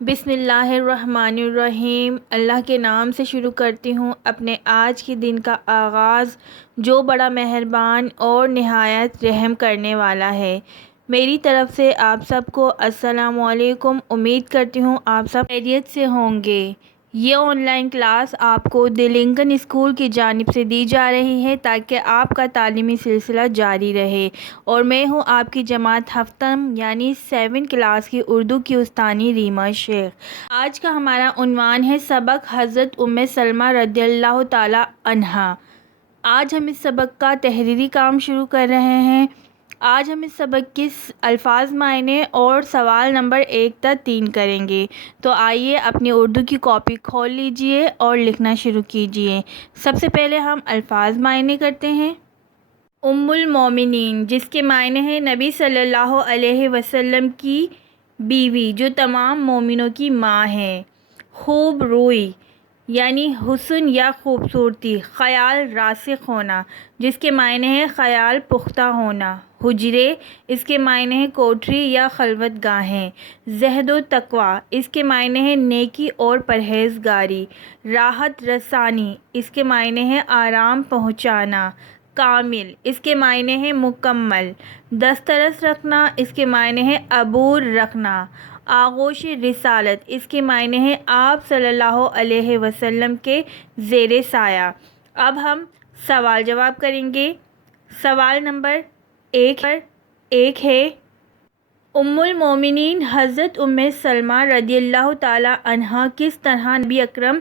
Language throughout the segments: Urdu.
بسم اللہ الرحمن الرحیم۔ اللہ کے نام سے شروع کرتی ہوں اپنے آج کے دن کا آغاز، جو بڑا مہربان اور نہایت رحم کرنے والا ہے۔ میری طرف سے آپ سب کو السلام علیکم۔ امید کرتی ہوں آپ سب خیریت سے ہوں گے۔ یہ آن لائن کلاس آپ کو دی لنکن اسکول کی جانب سے دی جا رہی ہے تاکہ آپ کا تعلیمی سلسلہ جاری رہے، اور میں ہوں آپ کی جماعت ہفتم یعنی 7 کلاس کی اردو کی استانی ریما شیخ۔ آج کا ہمارا عنوان ہے سبق حضرت سلمہ رضی اللہ تعالی عنہا۔ آج ہم اس سبق کا تحریری کام شروع کر رہے ہیں۔ آج ہم اس سبق کے الفاظ، معنی اور سوال نمبر 1 تا 3 کریں گے۔ تو آئیے اپنی اردو کی کاپی کھول لیجئے اور لکھنا شروع کیجئے۔ سب سے پہلے ہم الفاظ معنی کرتے ہیں۔ ام المومنین، جس کے معنی ہیں نبی صلی اللہ علیہ وسلم کی بیوی، جو تمام مومنوں کی ماں ہے۔ خوب روئی یعنی حسن یا خوبصورتی۔ خیال راسخ ہونا، جس کے معنی ہے خیال پختہ ہونا۔ حجرے، اس کے معنی ہے کوٹری یا خلوت گاہیں۔ زہد و تقویٰ، اس کے معنی ہے نیکی اور پرہیزگاری۔ راحت رسانی، اس کے معنی ہے آرام پہنچانا۔ کامل، اس کے معنی ہے مکمل۔ دسترس رکھنا، اس کے معنی ہے عبور رکھنا۔ آغوش رسالت، اس کے معنی ہے آپ صلی اللہ علیہ وسلم کے زیر سایہ۔ اب ہم سوال جواب کریں گے۔ سوال نمبر 1 ہے، ام المومنین حضرت سلمہ رضی اللہ تعالی عنہا کس طرح نبی اکرم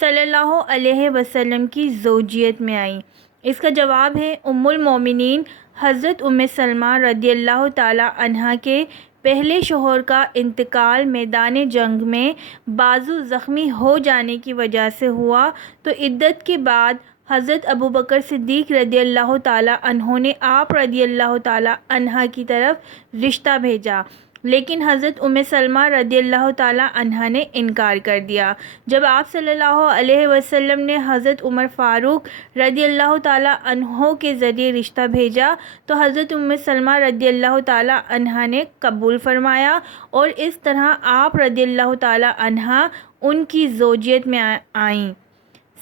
صلی اللہ علیہ وسلم کی زوجیت میں آئیں؟ اس کا جواب ہے، ام المومنین حضرت سلمہ رضی اللہ تعالی عنہا کے پہلے شوہر کا انتقال میدان جنگ میں بازو زخمی ہو جانے کی وجہ سے ہوا، تو عدت کے بعد حضرت ابوبکر صدیق رضی اللہ تعالی عنہ نے آپ رضی اللہ تعالی عنہا کی طرف رشتہ بھیجا، لیکن حضرت سلمہ رضی اللہ تعالی عنہا نے انکار کر دیا۔ جب آپ صلی اللہ علیہ وسلم نے حضرت عمر فاروق رضی اللہ تعالی عنہ کے ذریعے رشتہ بھیجا تو حضرت سلمہ رضی اللہ تعالی عنہا نے قبول فرمایا، اور اس طرح آپ رضی اللہ تعالی عنہا ان کی زوجیت میں آئیں۔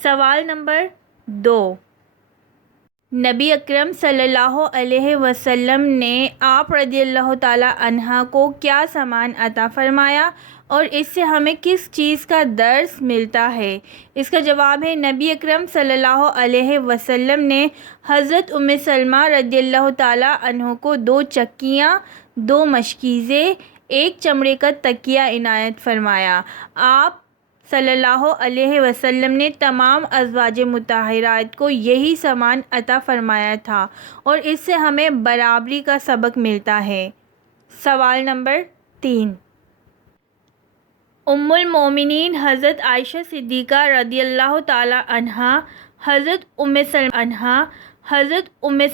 سوال نمبر 2، نبی اکرم صلی اللہ علیہ وسلم نے آپ رضی اللہ تعالی عنہا کو کیا سامان عطا فرمایا، اور اس سے ہمیں کس چیز کا درس ملتا ہے؟ اس کا جواب ہے، نبی اکرم صلی اللہ علیہ وسلم نے حضرت سلمہ رضی اللہ تعالی عنہ کو 2 چکیاں، 2 مشکیزیں، 1 چمڑے کا تکیہ عنایت فرمایا۔ آپ صلی اللہ علیہ وسلم نے تمام ازواج مطہرات کو یہی سامان عطا فرمایا تھا، اور اس سے ہمیں برابری کا سبق ملتا ہے۔ سوال نمبر 3، ام المومنین حضرت عائشہ صدیقہ رضی اللہ تعالی عنہا حضرت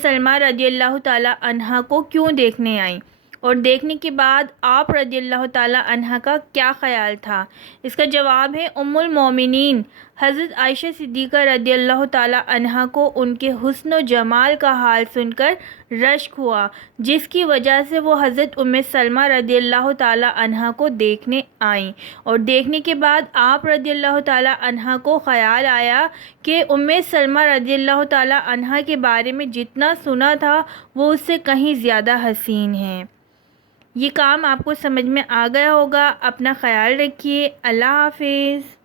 سلمہ رضی اللہ تعالی عنہا کو کیوں دیکھنے آئیں، اور دیکھنے کے بعد آپ رضی اللہ تعالی عنہا کا کیا خیال تھا؟ اس کا جواب ہے، ام المومنین حضرت عائشہ صدیقہ رضی اللہ تعالی عنہا کو ان کے حسن و جمال کا حال سن کر رشک ہوا، جس کی وجہ سے وہ حضرت سلمہ رضی اللہ تعالی عنہا کو دیکھنے آئیں، اور دیکھنے کے بعد آپ رضی اللہ تعالی عنہا کو خیال آیا کہ سلمہ رضی اللہ تعالی عنہا کے بارے میں جتنا سنا تھا وہ اس سے کہیں زیادہ حسین ہیں۔ یہ کام آپ کو سمجھ میں آ گیا ہوگا۔ اپنا خیال رکھیے۔ اللہ حافظ۔